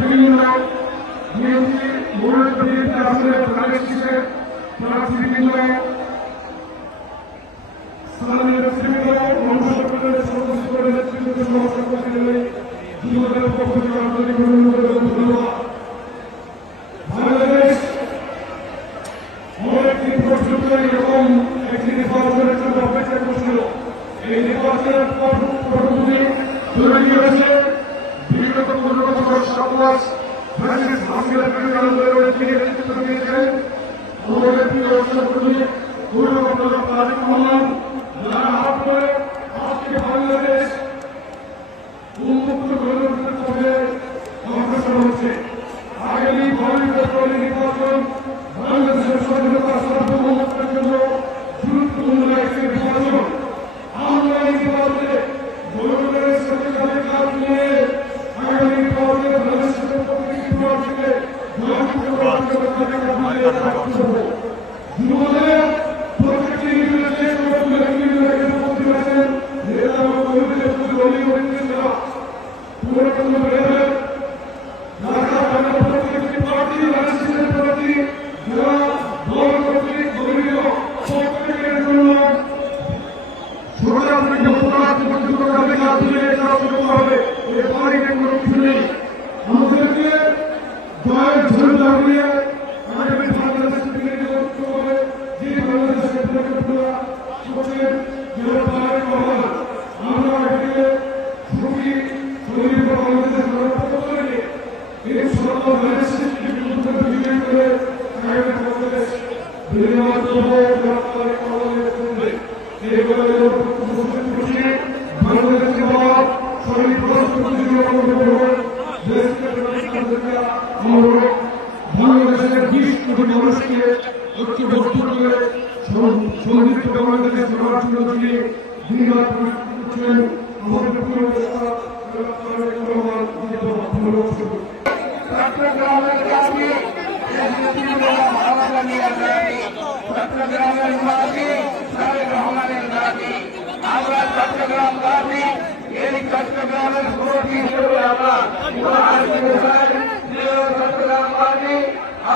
বিভিন্ন বিএনপি মনোনীত বিএনপি আসনের প্রার্থীদের প্রার্থী বিভিন্ন স্থানীয় নেতৃবৃন্দ মহাসড়কের সদস্য নেতৃবৃন্দ সহসভাপতি যুবদলের পক্ষ থেকে আন্তরিক ধন্যবাদ। বাংলাদেশ অনেকদিন পর্যন্ত এরকম একটি নির্বাচনের জন্য অপেক্ষা করছিল। এই নির্বাচনের পটভূমি তৈরি হয়েছে বিগত 15 বছর সমাজ ফ্যাসিস্ট হাসিনার বিরুদ্ধে আন্দোলনের দিকে নেতৃত্ব দিয়েছেন আমাদের প্রিয় সহকর্মী পূর্ববঙ্গের তারেক রহমান, যারা হাত করে আজকে বাংলাদেশ উন্মুক্ত গণতন্ত্রের পথে অগ্রসর হচ্ছে। আগামী ফেব্রুয়ারি নির্বাচন বাংলাদেশের স্বাধীনতা সার্বভৌমত্বের জন্য গুরুত্বপূর্ণ একটি নির্বাচন। আমরা এই নির্বাচনে জনগণের শক্তিশালী কাজ নিয়ে আগামী নির্বাচনে বাংলাদেশের প্রতিটি প্রার্থীকে যুবদলের প্রত্যেকটি ইউনিয়নে আমাদেরকে দয়ের ঝোল লাগিয়ে আগামী বাংলাদেশের দিকে যে বাংলাদেশের পরিকল্পনা করছেন তারেক রহমান, আমরা এটিকে সুখী স্বনির্ভর বাংলাদেশের গণতন্ত্র তৈরি এই সরকার বাংলাদেশের বিজয় করে আগামী বাংলাদেশ বিনিময় করবে তারেক রহমানের সঙ্গে এই বাংলাদেশের বাবা স্বনির্ভর বাংলাদেশের 20 কোটি মানুষকে ঐক্যবদ্ধ করে সমৃদ্ধ বাংলাদেশের গড়ার জন্য দিনরাত করছেন আমাদের প্রিয় নেতা তারেক রহমান। চট্টগ্রামের দাবি চট্টগ্রামের দাবি তারেক রহমানের দাবি, আমরা চট্টগ্রাম দাবি এই চট্টগ্রামের পুরোটি চট্টগ্রামবাসী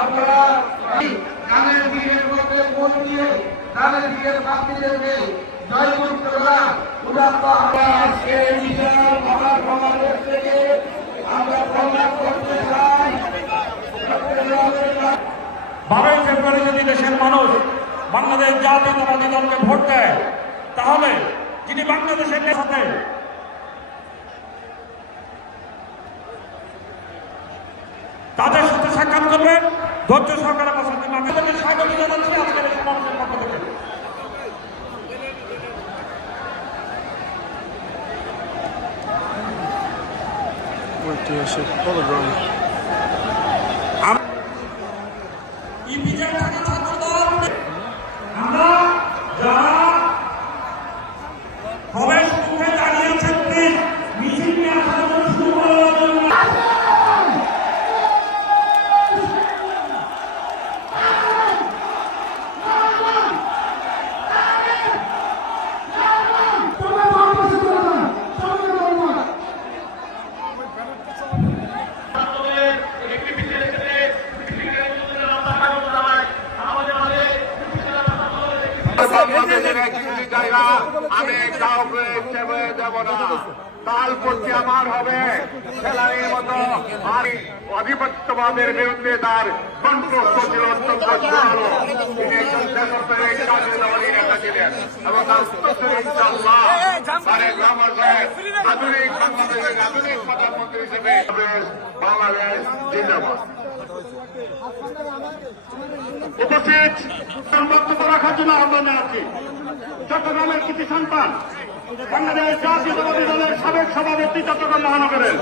আমরা গানের দিকের মধ্যে মন দিয়ে গানের দিকের প্রার্থীদেরকে জয়যুক্ত করা আজকে সমাবেশ থেকে আমরা প্রমাণ করতে চাই। 12 ফেব্রুয়ারি যদি দেশের মানুষ বাংলাদেশ জাতীয়তাবাদী দলকে ভোট দেয়, তাহলে যিনি বাংলাদেশের সাথে তাদের সাথে সাক্ষাৎ করবেন, ধৈর্য সহকারে বসার জন্য আমি তাদের স্বাগত জানাচ্ছি আজকের এই সমাবেশের পক্ষ থেকে। আমরা যারা সবাই মুখে দাঁড়িয়ে আছেন মিছিল নিয়ে আসার জন্য শুরু করার জন্য আমি কাউকে চেপে দেব না, তাল করতে আমার হবে খেলার মতো। আমি আধিপত্যবাদের বিরুদ্ধে তার কণ্ঠস্ব ছিল অত্যন্ত জোরালো। তিনি একজন দেশপ্রেমিক জাতীয়তাবাদী নেতা ছিলেন এবং তার ইনশাআল্লাহ তারেক রহমান সাহেব আধুনিক বাংলাদেশের আধুনিক প্রধানমন্ত্রী হিসেবে বাংলাদেশ জিন্দাবাদ। উপস্থিত বক্তব্য রাখার জন্য আহ্বান জানাচ্ছি চট্টগ্রামের কৃতি সন্তান বাংলাদেশ জাতীয়তাবাদী দলের সাবেক সভাপতি চট্টগ্রাম মহানগরের